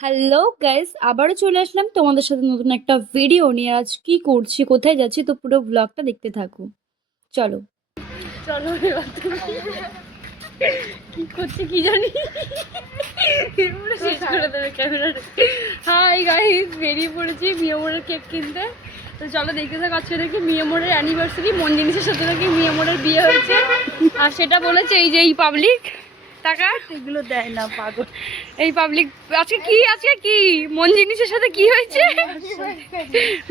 Hello guys, আবারও চলে আসলাম তোমাদের সাথে নতুন একটা ভিডিও নিয়ে। আজ কি করছি, কোথায় যাচ্ছি, তো পুরো ব্লগটা দেখতে থাকো। চলো চলো এবার তুমি কি করছি কি জানি, পুরো শেষ করে দেবে ক্যামেরাটা। হাই গাইস, বেরিয়ে পড়েছি মিয়ামোরের কেক কিনতে। তো চলো দেখতে থাকো। আজকে দেখি মিয়ামোরের অ্যানিভার্সারি, মন জিনিসের সাথে নাকি মিয়ামোরের বিয়ে হয়েছে, আর সেটা বলেছে এই যে এই পাবলিক টাকা এগুলো দেয় না পাগল। এই পাবলিক আজকে কি মন জিনিসের সাথে কি হয়েছে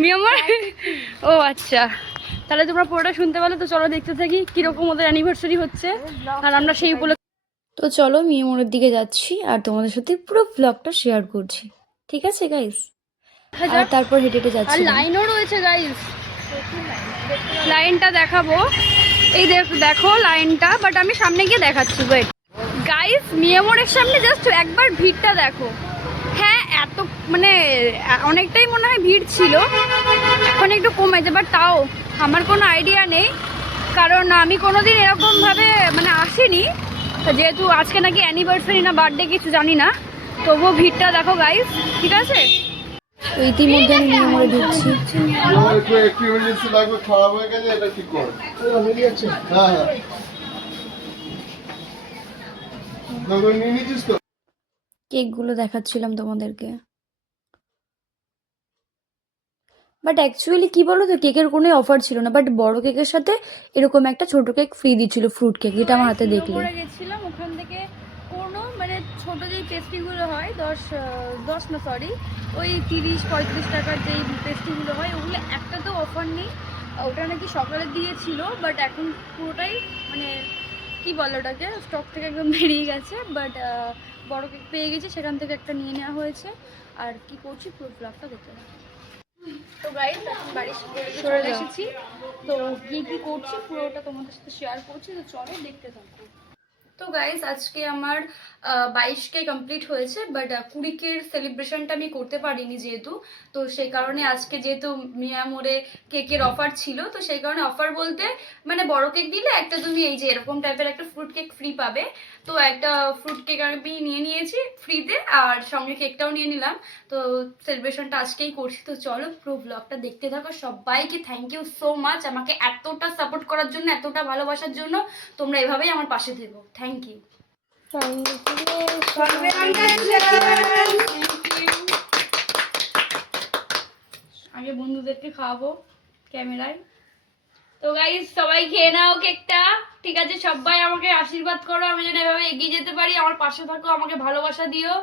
মিয়ামর? ও আচ্ছা, তাহলে তোমরা পুরোটা শুনতে পারলে। তো চলো দেখতে থাকি কিরকম ওদের অ্যানিভার্সারি হচ্ছে, আর আমরা সেই উপলক্ষে তো চলো মিয়ামরের দিকে যাচ্ছি আর তোমাদের সাথে পুরো ব্লগটা শেয়ার করছি। ঠিক আছে গাইস, আর তারপর হেঁটে হেঁটে যাচ্ছি। আর লাইনও রয়েছে গাইস, লাইনটা দেখাবো। এই দেখো লাইনটা, বাট আমি সামনে গিয়ে দেখাচ্ছি। ওয়েট গাইস, মিয়ামোরের সামনে জাস্ট একবার ভিড়টা দেখো। হ্যাঁ, এত মানে অনেকটাই মনে হয় ভিড় ছিল, এখন একটু কমেছে, বাট তাও আমার কোনো আইডিয়া নেই, কারণ আমি কোনোদিন এরকমভাবে মানে আসিনি। যেহেতু আজকে নাকি অ্যানিভার্সারি না বার্থডে কিছু জানি না, তবুও ভিড়টা দেখো গাইস। ঠিক আছে, তো ইতিমধ্যে আমি মিয়ামোরে ঢুকছি। একটু ইমার্জেন্সি লাগবে, খারাপ হয়ে গেছে, এটা ঠিক করে। হ্যাঁ হ্যাঁ, নিয়ে নিচ্ছিস তো? কেকগুলো দেখাচ্ছিলাম তোমাদেরকে, বাট অ্যাকচুয়ালি কি বলো তো, কেকের কোনো অফার ছিল না, বাট বড় কেকের সাথে এরকম একটা ছোট কেক ফ্রি দিচ্ছিল, ফ্রুট কেক, যেটা আমার হাতে দেখলে। গেছিলাম ওখান থেকে কোনো মানে ছোট যেই পেস্ট্রিগুলো হয়, দশ না সরি, ওই 30-35 টাকার যেই পেস্ট্রিগুলো হয়, ওগুলো একটাতেও অফার নেই। ওটা নাকি সকালে দিয়েছিল, বাট এখন পুরোটাই মানে কি বলে ওটাকে, স্টক থেকে একদম বেরিয়ে গেছে। বাট বড় কেক পেয়ে গেছি, সেখান থেকে একটা নিয়ে নেওয়া হয়েছে। আর কি করছি পুরো ব্লগটা দেখতে হবে। তো গাইস, এখন বাড়ির চলে এসেছি, তো গিয়ে কি করছি পুরোটা তোমাদের সাথে শেয়ার করছি, তো চলো দেখতে থাকো। তো গাইস, আজকে আমার 22কে কমপ্লিট হয়েছে, বাট 20-এর সেলিব্রেশনটা আমি করতে পারিনি যেহেতু। তো সেই কারণে আজকে যেহেতু মিয়ামোরে কেকের অফার ছিল, তো সেই কারণে অফার বলতে মানে বড় কেক দিলে একটা তুমি এই যে এরকম টাইপের একটা ফ্রুট কেক ফ্রি পাবে। তো একটা ফ্রুট কেক আমি নিয়ে নিয়েছি ফ্রিতে, আর সঙ্গে কেকটাও নিয়ে নিলাম। তো সেলিব্রেশনটা আজকেই করছি। তো চলো পুরো ব্লগটা দেখতে থাকো। সবাইকে থ্যাংক ইউ সো মাচ আমাকে এতটা সাপোর্ট করার জন্য, এতটা ভালোবাসার জন্য। তোমরা এভাবেই আমার পাশে থেকো। Thank you. আগে বন্ধুদেরকে খাওয়াবো ক্যামেরায়। তো গাইস, সবাই খেয়ে নাও কেকটা। ঠিক আছে, সবাই আমাকে আশীর্বাদ করো, আমি যেন এভাবে এগিয়ে যেতে পারি। আমার পাশে থাকো, আমাকে ভালোবাসা দিও।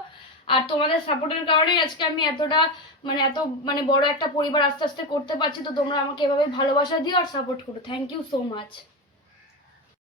আর তোমাদের সাপোর্টের কারণেই আজকে আমি এতটা এত বড় একটা পরিবার আস্তে আস্তে করতে পারছি। তো তোমরা আমাকে এভাবে ভালোবাসা দিও আর সাপোর্ট করো। Thank you so much.